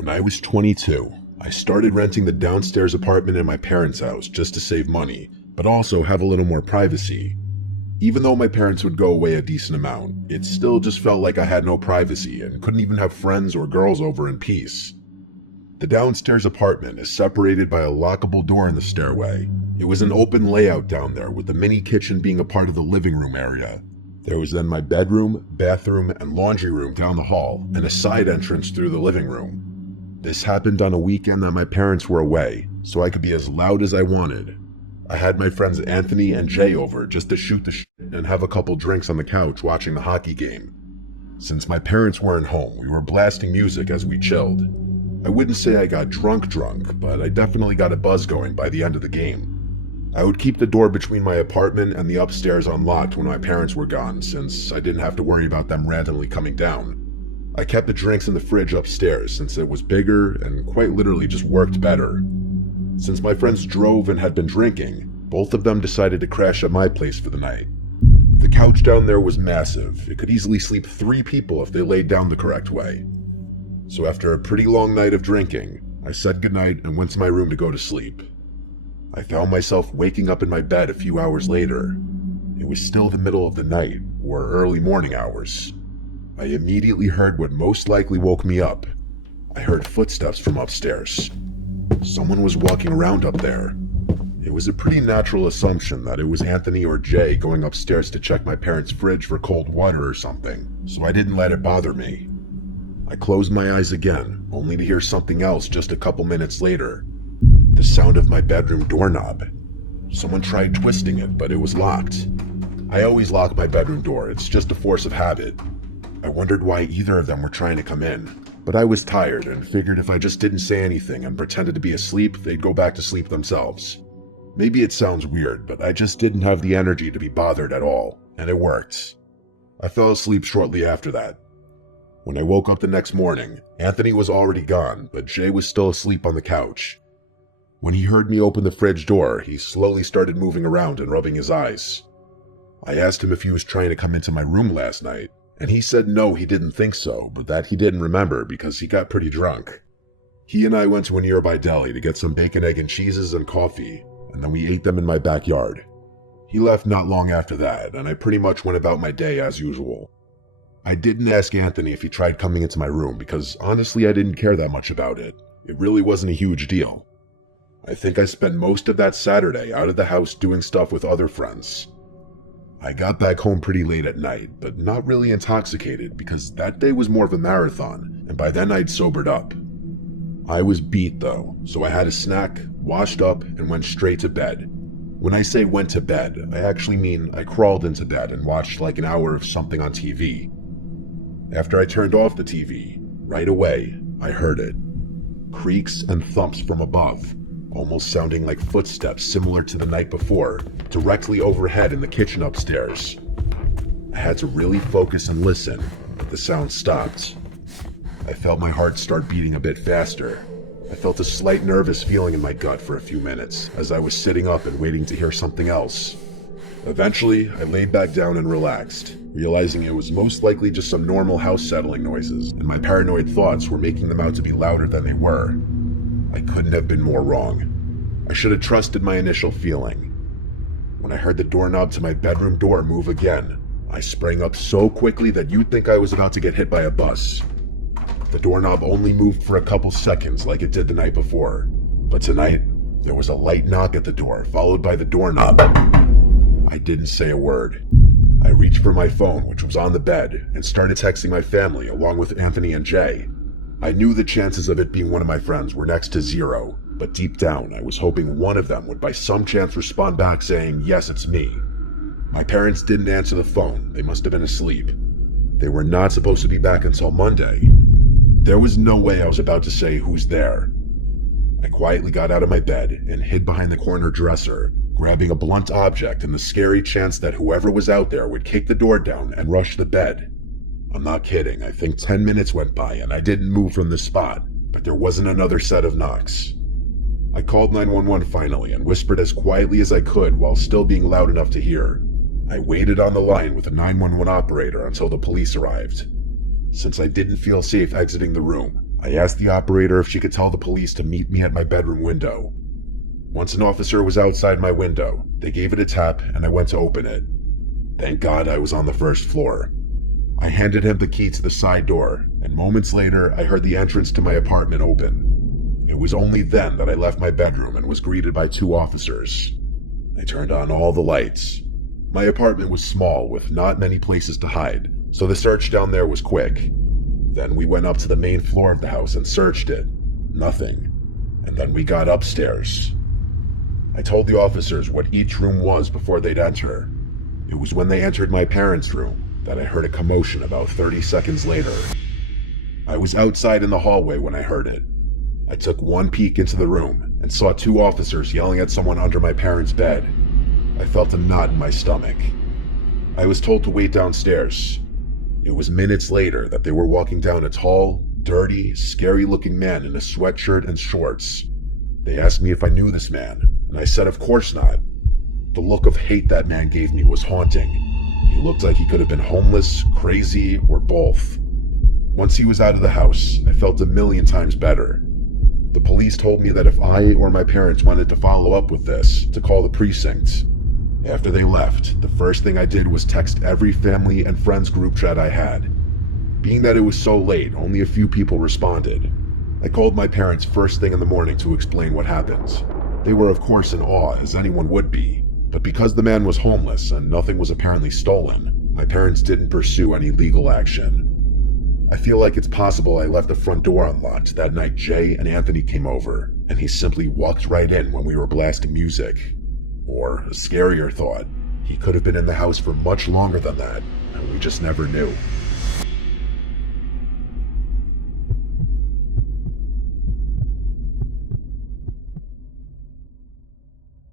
When I was 22, I started renting the downstairs apartment in my parents' house just to save money, but also have a little more privacy. Even though my parents would go away a decent amount, it still just felt like I had no privacy and couldn't even have friends or girls over in peace. The downstairs apartment is separated by a lockable door in the stairway. It was an open layout down there, with the mini kitchen being a part of the living room area. There was then my bedroom, bathroom, and laundry room down the hall, and a side entrance through the living room. This happened on a weekend that my parents were away, so I could be as loud as I wanted. I had my friends Anthony and Jay over just to shoot the shit and have a couple drinks on the couch watching the hockey game. Since my parents weren't home, we were blasting music as we chilled. I wouldn't say I got drunk, but I definitely got a buzz going by the end of the game. I would keep the door between my apartment and the upstairs unlocked when my parents were gone, since I didn't have to worry about them randomly coming down. I kept the drinks in the fridge upstairs since it was bigger and quite literally just worked better. Since my friends drove and had been drinking, both of them decided to crash at my place for the night. The couch down there was massive. It could easily sleep 3 people if they laid down the correct way. So after a pretty long night of drinking, I said goodnight and went to my room to go to sleep. I found myself waking up in my bed a few hours later. It was still the middle of the night, or early morning hours. I immediately heard what most likely woke me up. I heard footsteps from upstairs. Someone was walking around up there. It was a pretty natural assumption that it was Anthony or Jay going upstairs to check my parents' fridge for cold water or something, so I didn't let it bother me. I closed my eyes again, only to hear something else just a couple minutes later. The sound of my bedroom doorknob. Someone tried twisting it, but it was locked. I always lock my bedroom door, it's just a force of habit. I wondered why either of them were trying to come in, but I was tired and figured if I just didn't say anything and pretended to be asleep, they'd go back to sleep themselves. Maybe it sounds weird, but I just didn't have the energy to be bothered at all, and it worked. I fell asleep shortly after that. When I woke up the next morning, Anthony was already gone, but Jay was still asleep on the couch. When he heard me open the fridge door, he slowly started moving around and rubbing his eyes. I asked him if he was trying to come into my room last night, and he said no, he didn't think so, but that he didn't remember because he got pretty drunk. He and I went to a nearby deli to get some bacon, egg, and cheeses and coffee, and then we ate them in my backyard. He left not long after that, and I pretty much went about my day as usual. I didn't ask Anthony if he tried coming into my room because honestly I didn't care that much about it. It really wasn't a huge deal. I think I spent most of that Saturday out of the house doing stuff with other friends. I got back home pretty late at night, but not really intoxicated because that day was more of a marathon, and by then I'd sobered up. I was beat though, so I had a snack, washed up, and went straight to bed. When I say went to bed, I actually mean I crawled into bed and watched like an hour of something on TV. After I turned off the TV, right away, I heard it. Creaks and thumps from above, almost sounding like footsteps similar to the night before, directly overhead in the kitchen upstairs. I had to really focus and listen, but the sound stopped. I felt my heart start beating a bit faster. I felt a slight nervous feeling in my gut for a few minutes as I was sitting up and waiting to hear something else. Eventually, I laid back down and relaxed, realizing it was most likely just some normal house settling noises, and my paranoid thoughts were making them out to be louder than they were. I couldn't have been more wrong. I should have trusted my initial feeling. When I heard the doorknob to my bedroom door move again, I sprang up so quickly that you'd think I was about to get hit by a bus. The doorknob only moved for a couple seconds like it did the night before, but tonight, there was a light knock at the door, followed by the doorknob. I didn't say a word. I reached for my phone, which was on the bed, and started texting my family along with Anthony and Jay. I knew the chances of it being one of my friends were next to zero, but deep down I was hoping one of them would by some chance respond back saying, "Yes, it's me." My parents didn't answer the phone. They must have been asleep. They were not supposed to be back until Monday. There was no way I was about to say, "Who's there?" I quietly got out of my bed and hid behind the corner dresser, grabbing a blunt object in the scary chance that whoever was out there would kick the door down and rush the bed. I'm not kidding, I think 10 minutes went by and I didn't move from the spot, but there wasn't another set of knocks. I called 911 finally and whispered as quietly as I could while still being loud enough to hear. I waited on the line with the 911 operator until the police arrived. Since I didn't feel safe exiting the room, I asked the operator if she could tell the police to meet me at my bedroom window. Once an officer was outside my window, they gave it a tap and I went to open it. Thank God I was on the first floor. I handed him the key to the side door, and moments later I heard the entrance to my apartment open. It was only then that I left my bedroom and was greeted by 2 officers. I turned on all the lights. My apartment was small with not many places to hide, so the search down there was quick. Then we went up to the main floor of the house and searched it. Nothing. And then we got upstairs. I told the officers what each room was before they'd enter. It was when they entered my parents' room that I heard a commotion about 30 seconds later. I was outside in the hallway when I heard it. I took one peek into the room and saw 2 officers yelling at someone under my parents' bed. I felt a knot in my stomach. I was told to wait downstairs. It was minutes later that they were walking down a tall, dirty, scary-looking man in a sweatshirt and shorts. They asked me if I knew this man, and I said of course not. The look of hate that man gave me was haunting. He looked like he could have been homeless, crazy, or both. Once he was out of the house, I felt a million times better. The police told me that if I or my parents wanted to follow up with this, to call the precinct. After they left, the first thing I did was text every family and friends group chat I had. Being that it was so late, only a few people responded. I called my parents first thing in the morning to explain what happened. They were of course in awe, as anyone would be, but because the man was homeless and nothing was apparently stolen, my parents didn't pursue any legal action. I feel like it's possible I left the front door unlocked that night Jay and Anthony came over, and he simply walked right in when we were blasting music. Or, a scarier thought, he could have been in the house for much longer than that, and we just never knew.